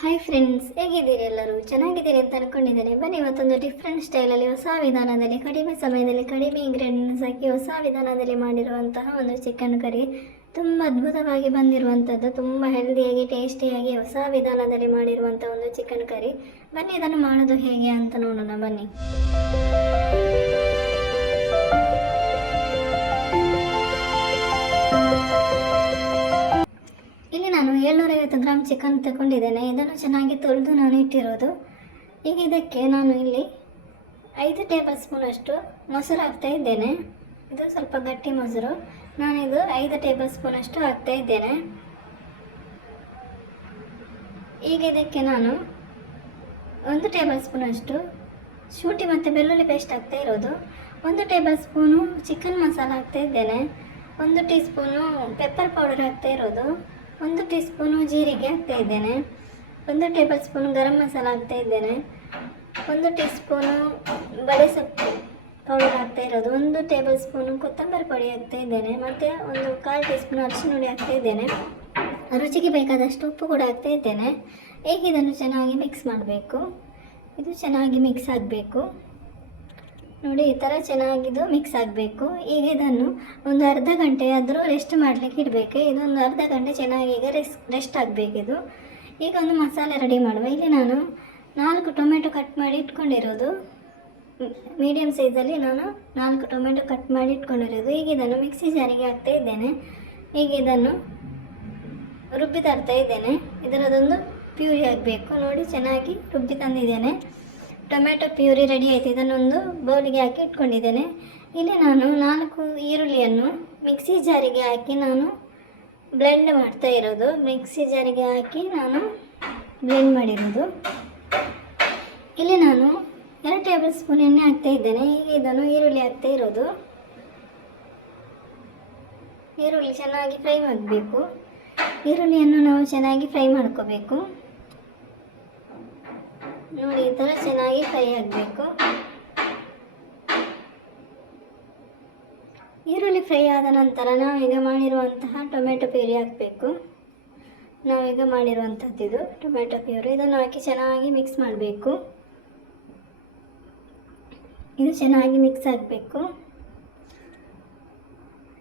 Hi friends ಹೇಗಿದ್ದೀರಿ ಎಲ್ಲರೂ? ಚೆನ್ನಾಗಿದ್ದೀರಿ ಅಂತ ಅನ್ಕೊಂಡಿದ್ದೇನೆ. ಬನ್ನಿ, ಮತ್ತೊಂದು ಡಿಫ್ರೆಂಟ್ ಸ್ಟೈಲಲ್ಲಿ ಹೊಸ ವಿಧಾನದಲ್ಲಿ, ಕಡಿಮೆ ಸಮಯದಲ್ಲಿ ಕಡಿಮೆ ಇಂಗ್ರೀಡಿಯೆಂಟ್ಸ್ ಹಾಕಿ ಹೊಸ ವಿಧಾನದಲ್ಲಿ ಮಾಡಿರುವಂತಹ ಒಂದು ಚಿಕನ್ ಕರಿ ತುಂಬ ಅದ್ಭುತವಾಗಿ ಬಂದಿರುವಂಥದ್ದು, ತುಂಬ ಹೆಲ್ದಿಯಾಗಿ ಟೇಸ್ಟಿಯಾಗಿ ಹೊಸ ವಿಧಾನದಲ್ಲಿ ಮಾಡಿರುವಂಥ ಒಂದು ಚಿಕನ್ ಕರಿ ಬನ್ನಿ, ಇದನ್ನು ಮಾಡೋದು ಹೇಗೆ ಅಂತ ನೋಡೋಣ. ಬನ್ನಿ. ಏಳ್ನೂರೈವತ್ತು ಗ್ರಾಮ್ ಚಿಕನ್ ತಗೊಂಡಿದ್ದೇನೆ. ಇದನ್ನು ಚೆನ್ನಾಗಿ ತೊಳೆದು ನಾನು ಇಟ್ಟಿರೋದು. ಈಗ ಇದಕ್ಕೆ ನಾನು ಇಲ್ಲಿ ಐದು ಟೇಬಲ್ ಸ್ಪೂನಷ್ಟು ಮೊಸರು ಹಾಕ್ತಾ ಇದ್ದೇನೆ. ಇದು ಸ್ವಲ್ಪ ಗಟ್ಟಿ ಮೊಸರು. ನಾನಿದು ಐದು ಟೇಬಲ್ ಸ್ಪೂನಷ್ಟು ಹಾಕ್ತಾ ಇದ್ದೇನೆ. ಈಗ ಇದಕ್ಕೆ ನಾನು ಒಂದು ಟೇಬಲ್ ಸ್ಪೂನಷ್ಟು ಶುಂಠಿ ಮತ್ತು ಬೆಳ್ಳುಳ್ಳಿ ಪೇಸ್ಟ್ ಹಾಕ್ತಾ ಇರೋದು. ಒಂದು ಟೇಬಲ್ ಸ್ಪೂನು ಚಿಕನ್ ಮಸಾಲ ಹಾಕ್ತಾ ಇದ್ದೇನೆ. ಒಂದು ಟೀ ಸ್ಪೂನು ಪೆಪ್ಪರ್ ಪೌಡರ್ ಹಾಕ್ತಾ ಇರೋದು. ಒಂದು ಟೀ ಸ್ಪೂನು ಜೀರಿಗೆ ಹಾಕ್ತಾ ಇದ್ದೇನೆ. ಒಂದು ಟೇಬಲ್ ಸ್ಪೂನು ಗರಂ ಮಸಾಲ ಹಾಕ್ತಾ ಇದ್ದೇನೆ. ಒಂದು ಟೀ ಸ್ಪೂನು ಬಡೆ ಸೊಪ್ಪು ಪೌಡರ್ ಹಾಕ್ತಾ ಇರೋದು. ಒಂದು ಟೇಬಲ್ ಸ್ಪೂನು ಕೊತ್ತಂಬರಿ ಪುಡಿ ಹಾಕ್ತಾ ಇದ್ದೇನೆ. ಮತ್ತು ಒಂದು ಕಾಲು ಟೀ ಸ್ಪೂನ್ ಅರಿಶಿನ ಹುಡಿ ಹಾಕ್ತಾ ಇದ್ದೇನೆ. ರುಚಿಗೆ ಬೇಕಾದಷ್ಟು ಉಪ್ಪು ಕೂಡ ಹಾಕ್ತಾ ಇದ್ದೇನೆ. ಈಗ ಇದನ್ನು ಚೆನ್ನಾಗಿ ಮಿಕ್ಸ್ ಮಾಡಬೇಕು? ಇದು ಚೆನ್ನಾಗಿ ಮಿಕ್ಸ್ ಆಗಬೇಕು. ನೋಡಿ, ಈ ಥರ ಚೆನ್ನಾಗಿದ್ದು ಮಿಕ್ಸ್ ಆಗಬೇಕು. ಈಗ ಇದನ್ನು ಒಂದು ಅರ್ಧ ಗಂಟೆ ಆದರೂ ರೆಸ್ಟ್ ಮಾಡಲಿಕ್ಕೆ ಇಡಬೇಕು. ಇದೊಂದು ಅರ್ಧ ಗಂಟೆ ಚೆನ್ನಾಗಿ ಈಗ ರೆಸ್ ರೆಸ್ಟ್ ಆಗಬೇಕಿದು ಈಗ ಒಂದು ಮಸಾಲೆ ರೆಡಿ ಮಾಡುವ. ಇಲ್ಲಿ ನಾನು ನಾಲ್ಕು ಟೊಮೆಟೊ ಕಟ್ ಮಾಡಿ ಇಟ್ಕೊಂಡಿರೋದು. ಮೀಡಿಯಮ್ ಸೈಜಲ್ಲಿ ನಾನು ನಾಲ್ಕು ಟೊಮೆಟೊ ಕಟ್ ಮಾಡಿ ಇಟ್ಕೊಂಡಿರೋದು. ಈಗ ಇದನ್ನು ಮಿಕ್ಸಿ ಜಾರಿಗೆ ಹಾಕ್ತಾ ಇದ್ದೇನೆ. ಈಗ ಇದನ್ನು ರುಬ್ಬಿ ತರ್ತಾ ಇದ್ದೇನೆ. ಇದರದೊಂದು ಪ್ಯೂರಿ ಆಗಬೇಕು. ನೋಡಿ, ಚೆನ್ನಾಗಿ ರುಬ್ಬಿ ತಂದಿದ್ದೇನೆ. ಟೊಮೆಟೊ ಪ್ಯೂರಿ ರೆಡಿ ಆಯಿತು. ಇದನ್ನೊಂದು ಬೌಲಿಗೆ ಹಾಕಿ ಇಟ್ಕೊಂಡಿದ್ದೇನೆ. ಇಲ್ಲಿ ನಾನು ನಾಲ್ಕು ಈರುಳ್ಳಿಯನ್ನು ಮಿಕ್ಸಿ ಜಾರಿಗೆ ಹಾಕಿ ನಾನು ಬ್ಲೆಂಡ್ ಮಾಡ್ತಾ ಇರೋದು. ಮಿಕ್ಸಿ ಜಾರಿಗೆ ಹಾಕಿ ನಾನು ಬ್ಲೆಂಡ್ ಮಾಡಿರೋದು. ಇಲ್ಲಿ ನಾನು ಎರಡು ಟೇಬಲ್ ಸ್ಪೂನ್ ಎಣ್ಣೆ ಹಾಕ್ತಾ ಇದ್ದೇನೆ. ಈಗ ಇದನ್ನು ಈರುಳ್ಳಿ ಹಾಕ್ತಾ ಇರೋದು. ಈರುಳ್ಳಿ ಚೆನ್ನಾಗಿ ಫ್ರೈ ಮಾಡಬೇಕು ಈರುಳ್ಳಿಯನ್ನು ನಾವು ಚೆನ್ನಾಗಿ ಫ್ರೈ ಮಾಡ್ಕೋಬೇಕು. ನೋಡಿ, ಈ ಥರ ಚೆನ್ನಾಗಿ ಫ್ರೈ ಆಗಬೇಕು. ಈರುಳ್ಳಿ ಫ್ರೈ ಆದ ನಂತರ ನಾವೀಗ ಮಾಡಿರುವಂತಹ ಟೊಮೆಟೊ ಪ್ಯೂರಿ ಹಾಕಬೇಕು. ನಾವೀಗ ಇದು, ಟೊಮೆಟೊ ಪ್ಯೂರಿ. ಇದನ್ನು ಹಾಕಿ ಚೆನ್ನಾಗಿ ಮಿಕ್ಸ್ ಮಾಡಬೇಕು. ಇದು ಚೆನ್ನಾಗಿ ಮಿಕ್ಸ್ ಆಗಬೇಕು.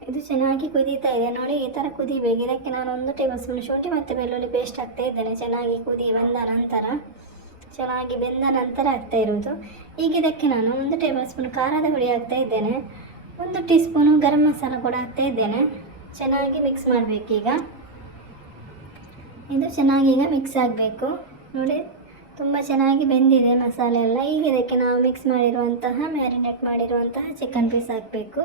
ಇದು ಚೆನ್ನಾಗಿ ಕುದೀತಾ ಇದೆ. ನೋಡಿ, ಈ ಥರ ಕುದಿಬೇಕು. ಇದಕ್ಕೆ ನಾನು ಒಂದು ಟೇಬಲ್ ಸ್ಪೂನ್ ಶುಂಠಿ ಮತ್ತು ಬೆಳ್ಳುಳ್ಳಿ ಪೇಸ್ಟ್ ಹಾಕ್ತಾ ಇದ್ದೇನೆ. ಚೆನ್ನಾಗಿ ಕುದಿ ಬಂದ ನಂತರ. ಚೆನ್ನಾಗಿ ಬೆಂದ ನಂತರ ಹಾಕ್ತಾ ಇರೋದು ಈಗ ಇದಕ್ಕೆ ನಾನು ಒಂದು ಟೇಬಲ್ ಸ್ಪೂನ್ ಖಾರದ ಹುಡಿ ಹಾಕ್ತಾ ಇದ್ದೇನೆ. ಒಂದು ಟೀ ಸ್ಪೂನು ಗರಂ ಮಸಾಲ ಕೂಡ ಹಾಕ್ತಾ ಇದ್ದೇನೆ. ಚೆನ್ನಾಗಿ ಮಿಕ್ಸ್ ಮಾಡಬೇಕೀಗ ಇದು ಚೆನ್ನಾಗಿ ಈಗ ಮಿಕ್ಸ್ ಆಗಬೇಕು. ನೋಡಿ, ತುಂಬ ಚೆನ್ನಾಗಿ ಬೆಂದಿದೆ ಮಸಾಲೆ ಎಲ್ಲ. ಈಗ ಇದಕ್ಕೆ ನಾವು ಮಿಕ್ಸ್ ಮಾಡಿರುವಂತಹ ಮ್ಯಾರಿನೇಟ್ ಮಾಡಿರುವಂತಹ ಚಿಕನ್ ಪೀಸ್ ಹಾಕಬೇಕು.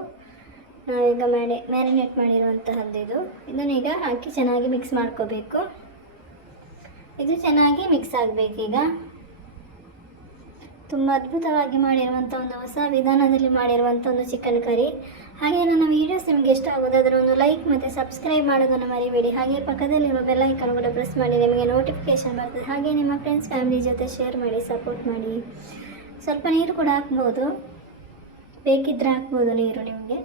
ನಾವೀಗ ಮಾಡಿ ಮ್ಯಾರಿನೇಟ್ ಮಾಡಿರುವಂತಹದ್ದು ಇದು. ಇದನ್ನು ಈಗ ಹಾಕಿ ಚೆನ್ನಾಗಿ ಮಿಕ್ಸ್ ಮಾಡ್ಕೋಬೇಕು. ಇದು ಚೆನ್ನಾಗಿ ಮಿಕ್ಸ್ ಆಗಬೇಕೀಗ ತುಂಬ ಅದ್ಭುತವಾಗಿ ಮಾಡಿರುವಂಥ ಒಂದು ಹೊಸ ವಿಧಾನದಲ್ಲಿ ಮಾಡಿರುವಂಥ ಒಂದು ಚಿಕನ್ ಕರಿ ಹಾಗೆ ನನ್ನ ವೀಡಿಯೋಸ್ ನಿಮಗೆ ಇಷ್ಟ ಆಗೋದಾದರೆ ಒಂದು ಲೈಕ್ ಮತ್ತು ಸಬ್ಸ್ಕ್ರೈಬ್ ಮಾಡೋದನ್ನು ಮರಿಬೇಡಿ. ಹಾಗೆ ಪಕ್ಕದಲ್ಲಿರುವ ಬೆಲ್ಲೈಕನ್ನು ಕೂಡ ಪ್ರೆಸ್ ಮಾಡಿ, ನಿಮಗೆ ನೋಟಿಫಿಕೇಷನ್ ಬರ್ತದೆ. ಹಾಗೆ ನಿಮ್ಮ ಫ್ರೆಂಡ್ಸ್ ಫ್ಯಾಮಿಲಿ ಜೊತೆ ಶೇರ್ ಮಾಡಿ ಸಪೋರ್ಟ್ ಮಾಡಿ. ಸ್ವಲ್ಪ ನೀರು ಕೂಡ ಹಾಕ್ಬೋದು. ಬೇಕಿದ್ದರೆ ಹಾಕ್ಬೋದು ನೀರು ನಿಮಗೆ.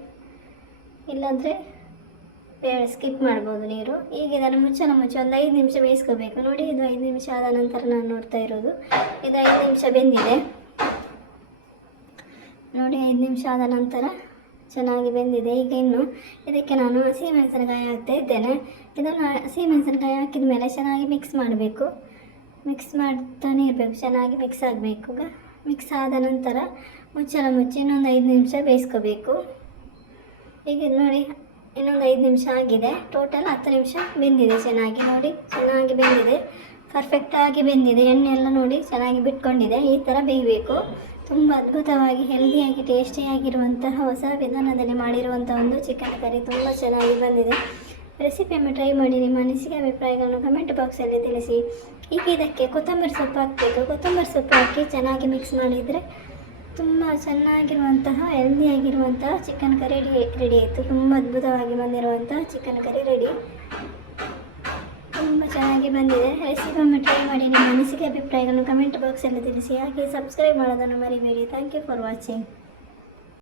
ಇಲ್ಲಾಂದರೆ ಸ್ಕಿಪ್ ಮಾಡ್ಬೋದು ನೀರು. ಈಗ ಇದನ್ನು ಮುಚ್ಚೋಣ ಮುಚ್ಚಿ ಒಂದು ಐದು ನಿಮಿಷ ಬೇಯಿಸ್ಕೋಬೇಕು. ನೋಡಿ, ಇದು ಐದು ನಿಮಿಷ ಆದ ನಂತರ ನಾನು ನೋಡ್ತಾ ಇರೋದು. ಇದು ಐದು ನಿಮಿಷ ಬೆಂದಿದೆ. ನೋಡಿ, ಐದು ನಿಮಿಷ ಆದ ನಂತರ ಚೆನ್ನಾಗಿ ಬೆಂದಿದೆ. ಈಗ ಇನ್ನು ಇದಕ್ಕೆ ನಾನು ಹಸಿ ಮೆಣಸಿನಕಾಯಿ ಹಾಕ್ತಾ ಇದ್ದೇನೆ. ಇದನ್ನು ಹಸಿ ಮೆಣಸಿನಕಾಯಿ ಹಾಕಿದ ಮೇಲೆ ಚೆನ್ನಾಗಿ ಮಿಕ್ಸ್ ಮಾಡಬೇಕು. ಮಿಕ್ಸ್ ಮಾಡ್ತಾನೆ ಇರಬೇಕು. ಚೆನ್ನಾಗಿ ಮಿಕ್ಸ್ ಆಗಬೇಕು. ಮಿಕ್ಸ್ ಆದ ನಂತರ ಮುಚ್ಚಳ ಮುಚ್ಚಿ ಇನ್ನೊಂದು ಐದು ನಿಮಿಷ ಬೇಯಿಸ್ಕೋಬೇಕು. ಈಗ ನೋಡಿ ಇನ್ನೊಂದು ಐದು ನಿಮಿಷ ಆಗಿದೆ. ಟೋಟಲ್ ಹತ್ತು ನಿಮಿಷ ಬೆಂದಿದೆ, ಚೆನ್ನಾಗಿ ನೋಡಿ. ಚೆನ್ನಾಗಿ ಬೆಂದಿದೆ. ಪರ್ಫೆಕ್ಟಾಗಿ ಬೆಂದಿದೆ. ಎಣ್ಣೆ ಎಲ್ಲ ನೋಡಿ ಚೆನ್ನಾಗಿ ಬಿಟ್ಕೊಂಡಿದೆ. ಈ ಥರ ಬೇಯಬೇಕು. ತುಂಬ ಅದ್ಭುತವಾಗಿ ಹೆಲ್ದಿಯಾಗಿ ಟೇಸ್ಟಿಯಾಗಿರುವಂತಹ ಹೊಸ ವಿಧಾನದಲ್ಲಿ ಮಾಡಿರುವಂಥ ಒಂದು ಚಿಕನ್ ಕರಿ ತುಂಬ ಚೆನ್ನಾಗಿ ಬಂದಿದೆ. ರೆಸಿಪಿಯನ್ನು ಟ್ರೈ ಮಾಡಿ ನಿಮ್ಮ ಅನಿಸಿಕೆ, ಅಭಿಪ್ರಾಯಗಳನ್ನು ಕಮೆಂಟ್ ಬಾಕ್ಸಲ್ಲಿ ತಿಳಿಸಿ. ಈಗ ಇದಕ್ಕೆ ಕೊತ್ತಂಬರಿ ಸೊಪ್ಪು ಹಾಕಬೇಕು. ಕೊತ್ತಂಬರಿ ಸೊಪ್ಪು ಹಾಕಿ ಚೆನ್ನಾಗಿ ಮಿಕ್ಸ್ ಮಾಡಿದರೆ ತುಂಬ ಚೆನ್ನಾಗಿರುವಂತಹ ಹೆಲ್ದಿಯಾಗಿರುವಂತಹ ಚಿಕನ್ ಕರಿ ರೆಡಿ ರೆಡಿ ಆಯಿತು. ತುಂಬ ಅದ್ಭುತವಾಗಿ ಬಂದಿರುವಂತಹ ಚಿಕನ್ ಕರಿ ರೆಡಿ ತುಂಬ ಚೆನ್ನಾಗಿ ಬಂದಿದೆ. ರೆಸಿಪಿಯನ್ನು ಟ್ರೈ ಮಾಡಿ ನಿಮ್ಮ ಅನಿಸಿಕೆ ಅಭಿಪ್ರಾಯಗಳನ್ನು ಕಮೆಂಟ್ ಬಾಕ್ಸಲ್ಲಿ ತಿಳಿಸಿ. ಹಾಗೆ ಸಬ್ಸ್ಕ್ರೈಬ್ ಮಾಡೋದನ್ನು ಮರಿಬೇಡಿ. Thank you for watching